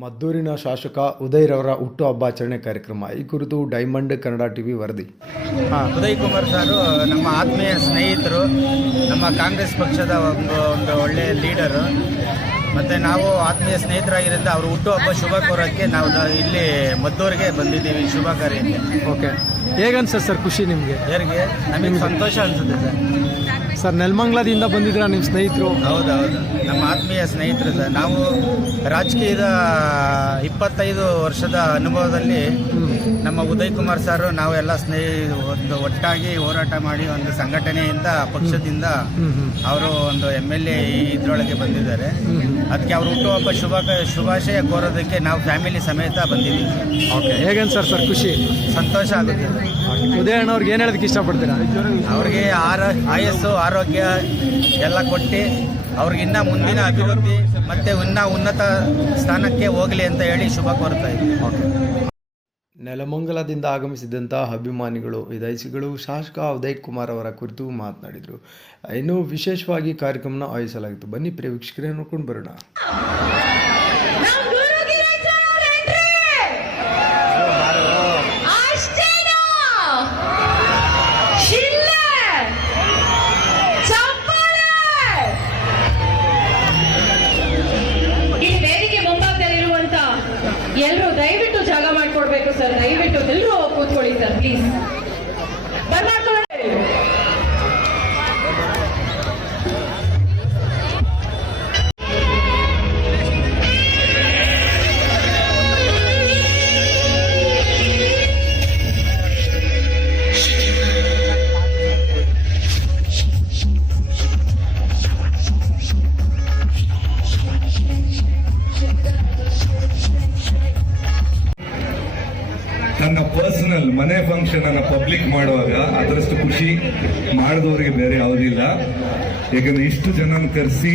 ಮದ್ದೂರಿನ ಶಾಸಕ ಉದಯ್ರವರ ಹುಟ್ಟುಹಬ್ಬ ಆಚರಣೆ ಕಾರ್ಯಕ್ರಮ. ಈ ಕುರಿತು ಡೈಮಂಡ್ ಕನ್ನಡ ಟಿವಿ ವರದಿ. ಉದಯ್ ಕುಮಾರ್ ಸಾರು ನಮ್ಮ ಆತ್ಮೀಯ ಸ್ನೇಹಿತರು, ನಮ್ಮ ಕಾಂಗ್ರೆಸ್ ಪಕ್ಷದ ಒಂದು ಒಂದು ಒಳ್ಳೆಯ ಲೀಡರು. ಮತ್ತು ನಾವು ಆತ್ಮೀಯ ಸ್ನೇಹಿತರಾಗಿರೋದ್ರಿಂದ ಅವರು ಹುಟ್ಟುಹಬ್ಬ ಶುಭ ಕೋರೋಕ್ಕೆ ನಾವು ಇಲ್ಲಿ ಮದ್ದೂರಿಗೆ ಬಂದಿದ್ದೀವಿ ಶುಭ ಕಾರ್ಯಕ್ಕೆ. ಓಕೆ. ಹೇಗನ್ಸುತ್ತೆ ಸರ್ ಖುಷಿ ನಿಮಗೆ? ಯಾರಿಗೆ ನಮಗೆ ಸಂತೋಷ ಅನಿಸುತ್ತೆ ಸರ್. ಸರ್ ನೆಲಮಂಗ್ಲದಿಂದ ಬಂದಿದ್ದೀರಾ ನಿಮ್ಮ ಸ್ನೇಹಿತರು? ಹೌದೌದು ನಮ್ಮ ಆತ್ಮೀಯ ಸ್ನೇಹಿತರು ಸರ್. ನಾವು ರಾಜಕೀಯದ ಇಪ್ಪತ್ತೈದು ವರ್ಷದ ಅನುಭವದಲ್ಲಿ ನಮ್ಮ ಉದಯ್ ಕುಮಾರ್ ಸರ್ ನಾವೆಲ್ಲ ಸ್ನೇಹಿ ಒಂದು ಒಟ್ಟಾಗಿ ಹೋರಾಟ ಮಾಡಿ ಒಂದು ಸಂಘಟನೆಯಿಂದ ಪಕ್ಷದಿಂದ ಅವರು ಒಂದು ಎಂ ಎಲ್ ಎ ಇದರೊಳಗೆ ಬಂದಿದ್ದಾರೆ. ಅದಕ್ಕೆ ಅವರು ಹುಟ್ಟುಹಬ್ಬ ಶುಭ ಶುಭಾಶಯ ಕೋರೋದಕ್ಕೆ ನಾವು ಫ್ಯಾಮಿಲಿ ಸಮೇತ ಬಂದಿದ್ದೀವಿ. ಓಕೆ ಹೇಗೆ ಸರ್ ಸರ್ ಖುಷಿ? ಸಂತೋಷ ಆಗುತ್ತೆ. ಉದಯಣ್ಣ ಅವ್ರಿಗೆ ಏನು ಹೇಳೋದಕ್ಕೆ ಇಷ್ಟಪಡ್ತೀರಾ? ಅವ್ರಿಗೆ ಆರ ಆಯಸ್ಸು ಆರೋಗ್ಯ ಎಲ್ಲ ಕೊಟ್ಟು ಅವ್ರಿಗೆ ಇನ್ನೂ ಮುಂದಿನ ಅಭಿವೃದ್ಧಿ ಮತ್ತು ಇನ್ನೂ ಉನ್ನತ ಸ್ಥಾನಕ್ಕೆ ಹೋಗಲಿ ಅಂತ ಹೇಳಿ ಶುಭ ಕೋರ್ತಾ ಇದ್ದೀವಿ. ನೆಲಮಂಗಲದಿಂದ ಆಗಮಿಸಿದಂತಹ ಅಭಿಮಾನಿಗಳು, ವಿದಾಯಿಸಿಗಳು ಶಾಸಕ ಉದಯ್ ಕುಮಾರ್ ಅವರ ಕುರಿತು ಮಾತನಾಡಿದರು. ಇನ್ನು ವಿಶೇಷವಾಗಿ ಕಾರ್ಯಕ್ರಮನ ಆಯೋಜಿಸಲಾಗಿತ್ತು. ಬನ್ನಿ ಪ್ರಿಯ ನೋಡ್ಕೊಂಡು ಬರೋಣ. ಪರ್ಸನಲ್ ಮನೆ ಫಂಕ್ಷನ್ ಅನ್ನ ಪಬ್ಲಿಕ್ ಮಾಡುವಾಗ ಅದರಷ್ಟು ಖುಷಿ ಮಾಡಿದವರಿಗೆ ಬೇರೆ ಯಾವುದಿಲ್ಲ ಯಾಕಂದ್ರೆ ಇಷ್ಟು ಜನ ಕರೆಸಿ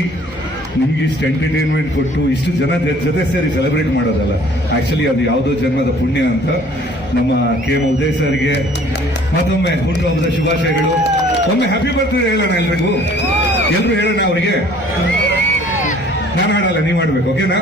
ನಿಮ್ಗೆ ಇಷ್ಟು ಎಂಟರ್ಟೈನ್ಮೆಂಟ್ ಕೊಟ್ಟು ಇಷ್ಟು ಜನ ಜೊತೆ ಸೇರಿ ಸೆಲೆಬ್ರೇಟ್ ಮಾಡೋದಲ್ಲ. ಆಕ್ಚುಲಿ ಅದು ಯಾವುದೋ ಜನ್ಮದ ಪುಣ್ಯ ಅಂತ ನಮ್ಮ ಕೆ ಎಂ ಉದಯ್ ಸರ್ಗೆ. ಮತ್ತೊಮ್ಮೆ ಹುಟ್ಟುಹಬ್ಬದ ಶುಭಾಶಯಗಳು. ಒಮ್ಮೆ ಹ್ಯಾಪಿ ಬರ್ತ್ಡೇ ಹೇಳೋಣ ಎಲ್ರಿಗೂ. ಎಲ್ರು ಹೇಳೋಣ ಅವರಿಗೆ? ನಾನು ಹಾಡಲ್ಲ, ನೀವು ಮಾಡಬೇಕು ಓಕೆನಾ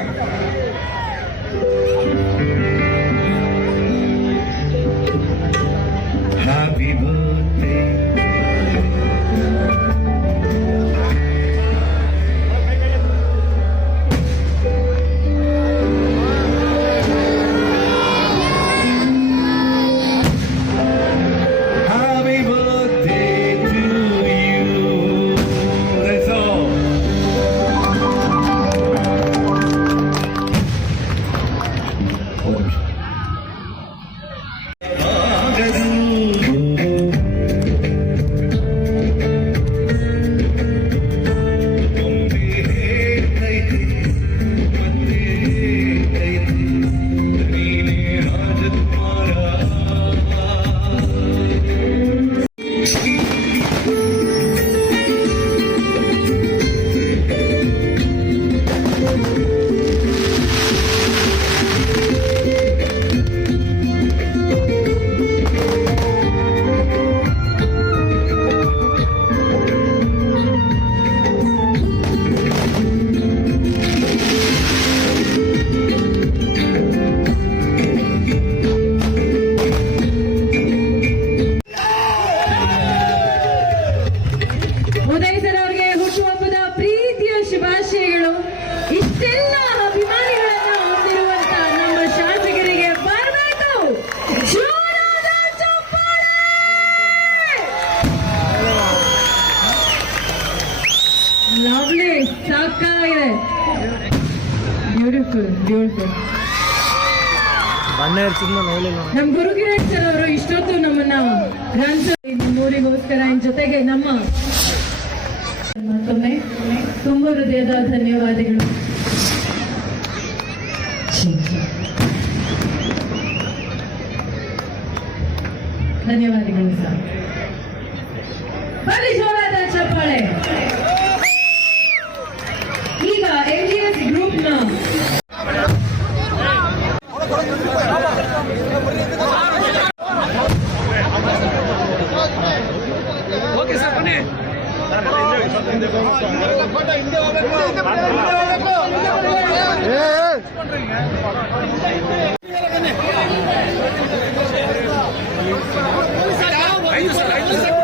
ಉದಯ್ Lovely, ಸಾಕಾಗಿದೆ. ಬ್ಯೂಟಿಫುಲ್ ಬ್ಯೂಟಿಫುಲ್ ನಮ್ ಗುರು ಕಿರಣ್ ಸರ್ ಅವರು ಇಷ್ಟೊತ್ತು ನಮ್ಮನ್ನ ಊರಿಗೋಸ್ಕರ ಇನ್ ಜೊತೆಗೆ ನಮ್ಮ ಮತ್ತೊಮ್ಮೆ ತುಂಬ ಹೃದಯದ ಧನ್ಯವಾದಗಳು. ಧನ್ಯವಾದಗಳು ಸರ್. ಬನ್ನಿ ಜೋರಾದ ಚಪ್ಪಾಳೆ. ஐயோ சார் ஐயோ சார்.